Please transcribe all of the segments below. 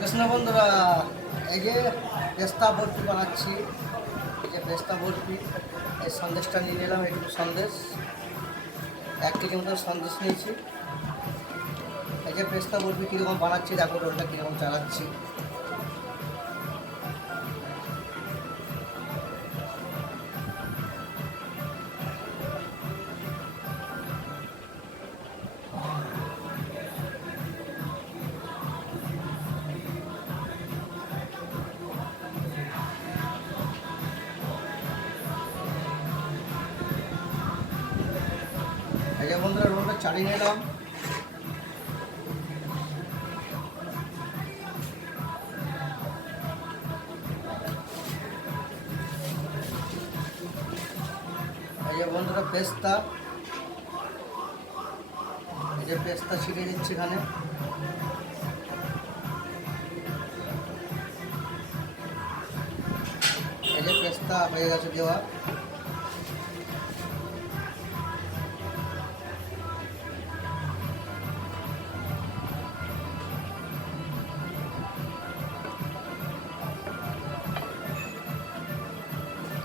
কৃষ্ণ বন্ধুরা, এই যে পেস্তা বরফি বানাচ্ছি। এই যে পেস্তা বরফি, এই সন্দেশটা নিয়ে নিলাম। এইটুকু সন্দেশ, 1 কেজি মতো সন্দেশ নিয়েছি। এই যে পেস্তা বরফি কীরকম বানাচ্ছি দেখো, রোলটা কীরকম চালাচ্ছি। এই যে বন্ধুরা, রোলটা চালিয়ে নিলাম। এই যে বন্ধুরা পেস্তা, এই যে পেস্তা ছিটিয়ে দিচ্ছি এখানে। এই যে পেস্তা হয়ে গেছে দেওয়া।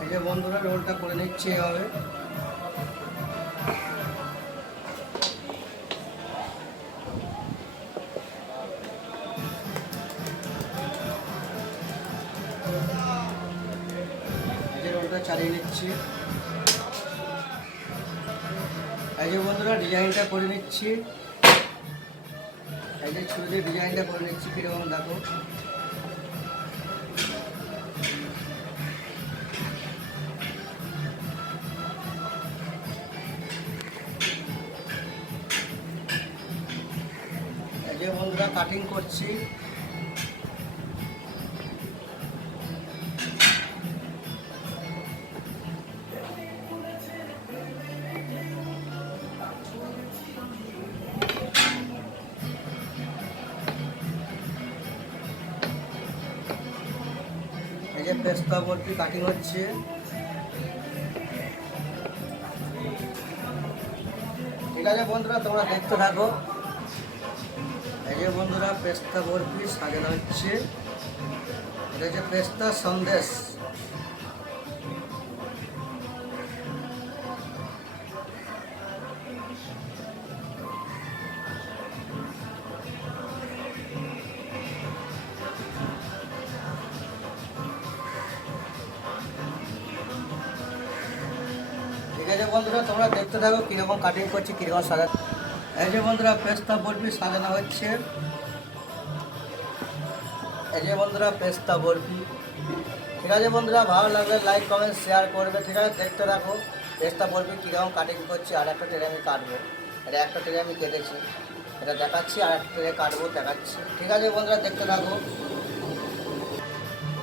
এই যে বন্ধুরা রোলটা করে নিচ্ছি এভাবে। এই যে রোলটা চালিয়ে নিচ্ছি। এই যে বন্ধুরা ডিজাইনটা করে নিচ্ছি। এই যে ছুরি দিয়ে ডিজাইনটা করে নিচ্ছি, কীরকম দেখো। এই যে বন্ধুরা কাটিং করছি। এই যে পেস্তা বরফি কাটিং হচ্ছে। ঠিক আছে বন্ধুরা, তোমরা দেখতে থাকো। এই যে বন্ধুরা পেস্তা বরফি সাজানো হচ্ছে। এটা হচ্ছে পেস্তা সন্দেশ। ঠিক আছে বন্ধুরা, তোমরা দেখতে থাকো কীরকম কাটিং করছি, কীরকম সাজা। এই যে বন্ধুরা পেস্তা বরফি সাজানো হচ্ছে। এই যে বন্ধুরা পেস্তা বরফি। ঠিক আছে বন্ধুরা, ভালো লাগলে লাইক কমেন্ট শেয়ার করবে। ঠিক আছে, দেখতে থাকো পেস্তা বরফি কীরকম কাটিং করছি। আর একটা ট্রে আমি কাটবো, এটা একটা ট্রে আমি কেটেছি, এটা দেখাচ্ছি। আর একটা ট্রে কাটবো, দেখাচ্ছি। ঠিক আছে বন্ধুরা, দেখতে থাকো।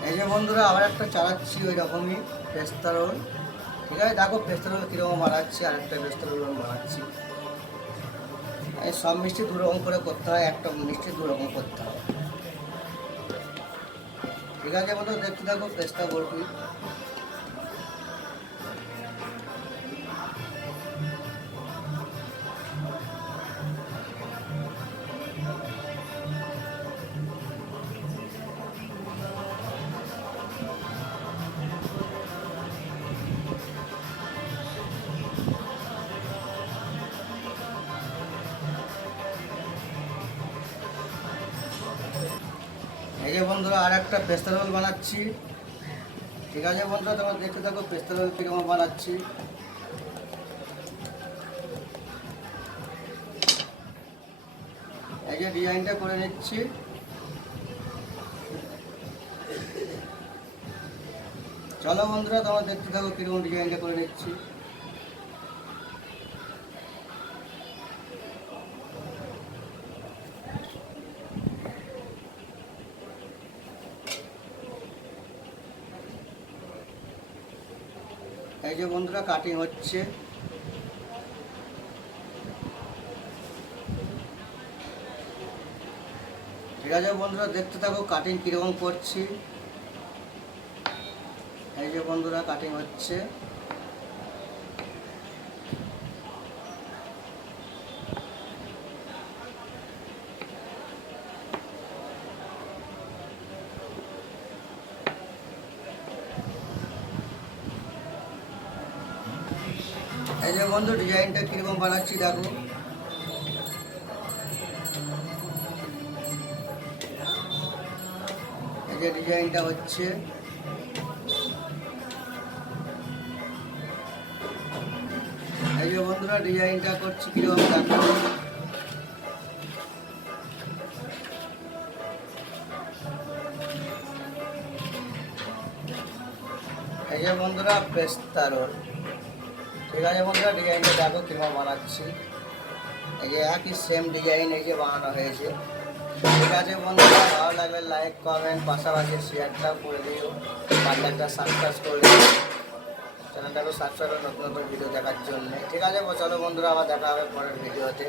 এই যে বন্ধুরা আবার একটা চালাচ্ছি ওই রকমই পেস্তা রোল। ঠিক আছে, দেখো পেস্তা রোল কীরকম বানাচ্ছি। আর একটা পেস্তা রোল বানাচ্ছি। এই সব মিষ্টি দু রকম করে করতে হয়, একটা মিষ্টি দু রকম করতে হয়। ঠিক আছে বন্ধু, দেখতে থাকো পেস্তা বরফি। এই যে বন্ধুরা আর একটা পেস্তা রোল বানাচ্ছি। ঠিক আছে বন্ধুরা, তোমরা দেখতে থাকো পেস্তা রোল কীরকম বানাচ্ছি। এই যে ডিজাইনটা করে নিচ্ছি। চলো বন্ধুরা, তোমরা দেখতে থাকো কীরকম ডিজাইনটা করে নিচ্ছি। এই যে বন্ধুরা কাটিং হচ্ছে। ঠিক আছে বন্ধুরা, দেখতে থাকো কাটিং কীরকম করছি। এই যে বন্ধুরা কাটিং হচ্ছে। বন্ধু ডিজাইনটা কীরকম বানাচ্ছি দেখো। এই যে ডিজাইনটা হচ্ছে, এই যে বন্ধুরা ডিজাইনটা করছি কীরকম দেখো। এই যে বন্ধুরা পেস্তা রোল, ঠিক আছে বন্ধুরা ডিজাইনটা দেখো কীরকম বানাচ্ছি। এই যে একই সেম ডিজাইন এই যে বানানো হয়েছে। ঠিক আছে বন্ধুরা, ভালো লাগলে লাইক কমেন্ট পাশাপাশি শেয়ারটা করে দিও, চ্যানেলটা সাবস্ক্রাইব করে দিও, চ্যানেলটাকে সাবস্ক্রাইব করে নতুন নতুন ভিডিও দেখার জন্য। ঠিক আছে চলো বন্ধুরা, আবার দেখা হবে পরের ভিডিওতে।